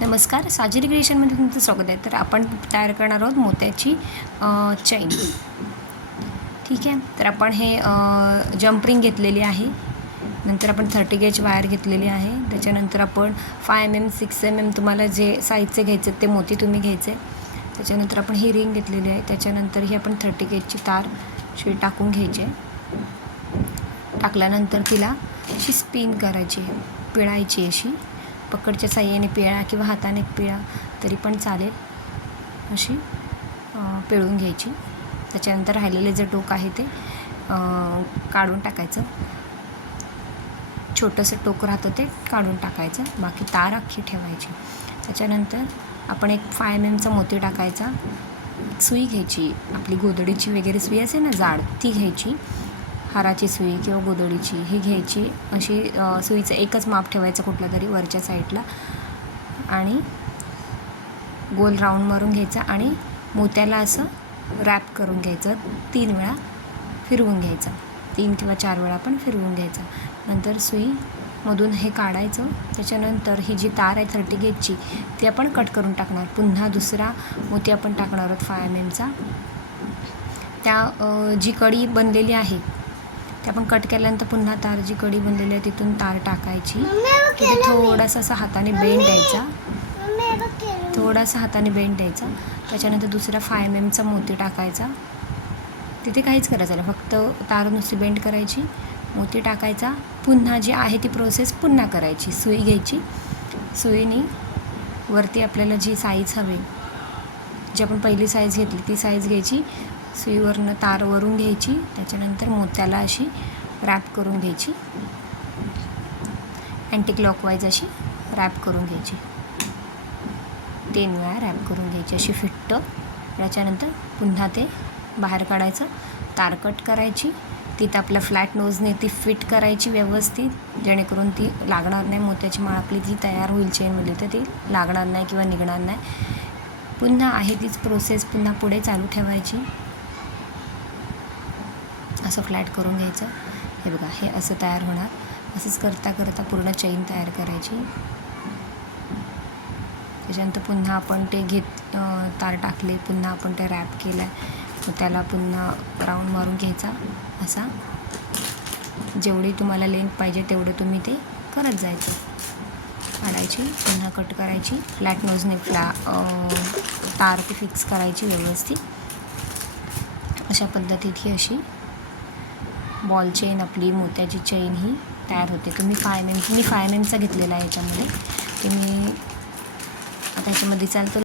नमस्कार, साजिरी क्रिएशनमध्ये तुमचं स्वागत आहे. तर आपण तयार करणार आहोत मोत्याची चैन. ठीक आहे. तर आपण हे जंप रिंग घेतलेली आहे. नंतर आपण 30 गेज वायर घेतलेली आहे. त्याच्यानंतर आपण 5 mm 6 mm तुम्हाला जे साईजचे घ्यायचे ते मोती तुम्ही घ्यायचे. त्याच्यानंतर आपण ही रिंग घेतलेली आहे. त्याच्यानंतर ही आपण 30 गेजची तार अशी टाकून घ्यायची. टाकल्यानंतर तिला अशी स्पिन करायची, पिळायची. अशी पकडच्या साह्याने पिळा किंवा हाताने पिळा तरी पण चालेल. अशी पिळून घ्यायची. त्याच्यानंतर राहिलेले जे टोक आहे ते काढून टाकायचं. छोटंसं टोक राहतं ते काढून टाकायचं. बाकी तार अख्खी ठेवायची. त्याच्यानंतर आपण एक 5 mm मोती टाकायचा. सुई घ्यायची, आपली गोधडीची वगैरे सुई असेल ना जाड, ती घ्यायची. हाराची सुई किंवा गोधडीची ही घ्यायची. अशी सुईचं एकच माप ठेवायचं कुठलं तरी वरच्या साईडला आणि गोल राऊंड मारून घ्यायचा आणि मोत्याला असं रॅप करून घ्यायचं. 3 वेळा फिरवून घ्यायचं. 3 किंवा 4 वेळा पण फिरवून घ्यायचं. नंतर सुईमधून हे काढायचं. त्याच्यानंतर ही जी तार आहे 30 गेजची ती आपण कट करून टाकणार. पुन्हा दुसरा मोती आपण टाकणार आहोत 5 mm त्या जी कडी बनलेली आहे ते आपण कट केल्यानंतर पुन्हा तार जी कडी बनलेली आहे तिथून तार टाकायची. तिथे थोडासा असा हाताने बेंड द्यायचा. थोडासा हाताने बेंड द्यायचा. त्याच्यानंतर दुसरा 5 mm मोती टाकायचा. तिथे काहीच करायचं नाही, फक्त तार नुसती बेंड करायची, मोती टाकायचा. पुन्हा जी आहे ती प्रोसेस पुन्हा करायची. सुई घ्यायची. सुईने वरती आपल्याला जी साईज हवी, जी आपण पहिली साईज घेतली ती साईज घ्यायची. सुईवरनं तार वरून घ्यायची. त्याच्यानंतर मोत्याला अशी रॅप करून घ्यायची. अँटी क्लॉकवाईज अशी रॅप करून घ्यायची. 3 वेळा रॅप करून घ्यायची अशी फिट्ट. त्याच्यानंतर पुन्हा ते बाहेर काढायचं. तार कट करायची. तिथं आपल्या फ्लॅट नोजने ती फिट करायची व्यवस्थित, जेणेकरून ती लागणार नाही. मोत्याची माळ आपली जी तयार होईल चेनमध्ये तर ती लागणार नाही किंवा निघणार नाही. पुन्हा आहे तीच प्रोसेस पुन्हा पुढे चालू ठेवायची. असं फ्लॅट करून घ्यायचं. हे बघा, हे असं तयार होणार. असंच करता करता पूर्ण चैन तयार करायची. त्याच्यानंतर पुन्हा आपण ते तार टाकले, पुन्हा आपण ते रॅप केलं आहे, त्याला पुन्हा राऊंड मारून घ्यायचा. असा जेवढी तुम्हाला लेंथ पाहिजे तेवढे तुम्ही ते करत जायचं. काढायची, पुन्हा कट करायची. फ्लॅट नोजने तार ती फिक्स करायची व्यवस्थित. अशा पद्धतीत ही अशी बॉल चेन आपली मोत्याची चेन ही तयार होते. तुम्ही 5 mm घेतलेला आहे याच्यामध्ये. तुम्ही आता याच्यामध्ये चालतं